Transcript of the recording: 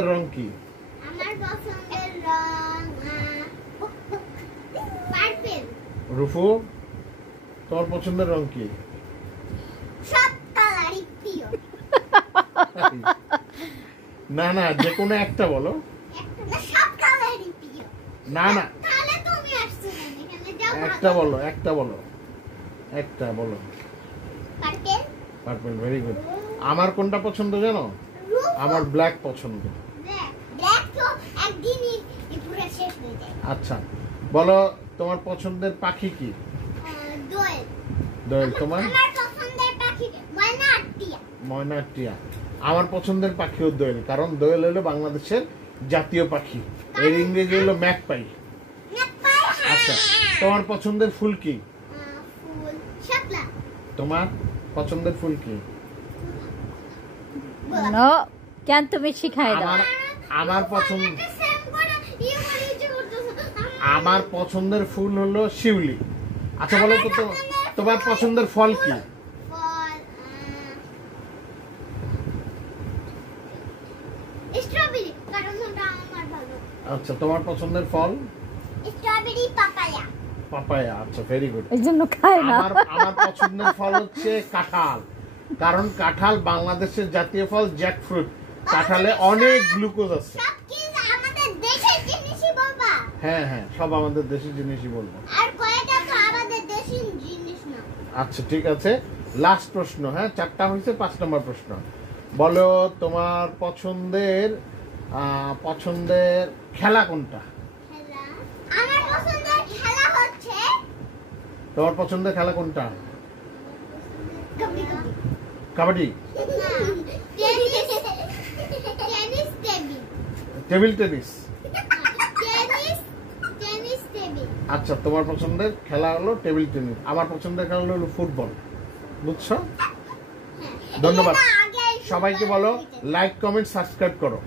রং কি? আমার পছন্দের রং পার্পল। রুফু, তোমার পছন্দের রং কি? সব কালারই প্রিয়। না না, যে কোনো একটা বলো। না, সব কালারই প্রিয়। না না, তাহলে তুমি আসছো না এখানে, যাও একটা বলো, একটা বলো, একটা বলো। পার্পল। Purple, very good. আমার কোনটা পছন্দ জানো? আমার ব্ল্যাক পছন্দ। ব্ল্যাক তো একদিনই পুরো শেষ হয়ে যায়। আচ্ছা, বলো তোমার পছন্দের পাখি কি? দোয়েল। দোয়েল। তোমার? আমার পছন্দের পাখি ময়না আর টিয়া। ময়না আর টিয়া। আমার পছন্দের পাখিও দোয়েল, কারণ দোয়েল হলো বাংলাদেশের জাতীয় পাখি। এর ইংরেজি হলো ম্যাকপাই। আচ্ছা, তোমার পছন্দের ফুল কি? ফুল শাপলা। তোমার পছন্দের ফুল কি? নো, কেন তুমি শিখাই দাও? আমার পছন্দ, আমার পছন্দের ফুল হলো শিউলি। আচ্ছা বলো তো তোমার পছন্দের ফল কি? স্ট্রবেরি, কারণ ওটা আমার ভালো। আচ্ছা, তোমার পছন্দের ফল? Strawberry, papaya. পাপায়া। আচ্ছা, ভেরি গুড। এই জন্য খাই না। আমার পছন্দের ফল হচ্ছে কাঁঠাল, কারণ কাঁঠাল বাংলাদেশের জাতীয় ফল। জ্যাকফ্রুট। কাঁঠালে অনেক গ্লুকোজ আছে। সব কি আমাদের দেশের জিনিসই বাবা। হ্যাঁ হ্যাঁ, সব আমাদের দেশের জিনিসই বলবো। আর কয়টা তো আমাদের দেশের জিনিস না। আচ্ছা, ঠিক আছে। লাস্ট প্রশ্ন। হ্যাঁ, 4টা হয়েছে, 5 নম্বর প্রশ্ন। বলো তোমার পছন্দের খেলা কোনটা? খেলা, আমার পছন্দের খেলা হচ্ছে তোমার পছন্দের খেলা কোনটা? কবি কবি। Kabaddi. Tennis. Table tennis. Table. আচ্ছা, তোমার পছন্দের খেলা হলো টেবিল টেনিস, আমার পছন্দের খেলা হলো ফুটবল। বুঝছো? ধন্যবাদ। সবাইকে বলো লাইক, কমেন্ট, সাবস্ক্রাইব করো।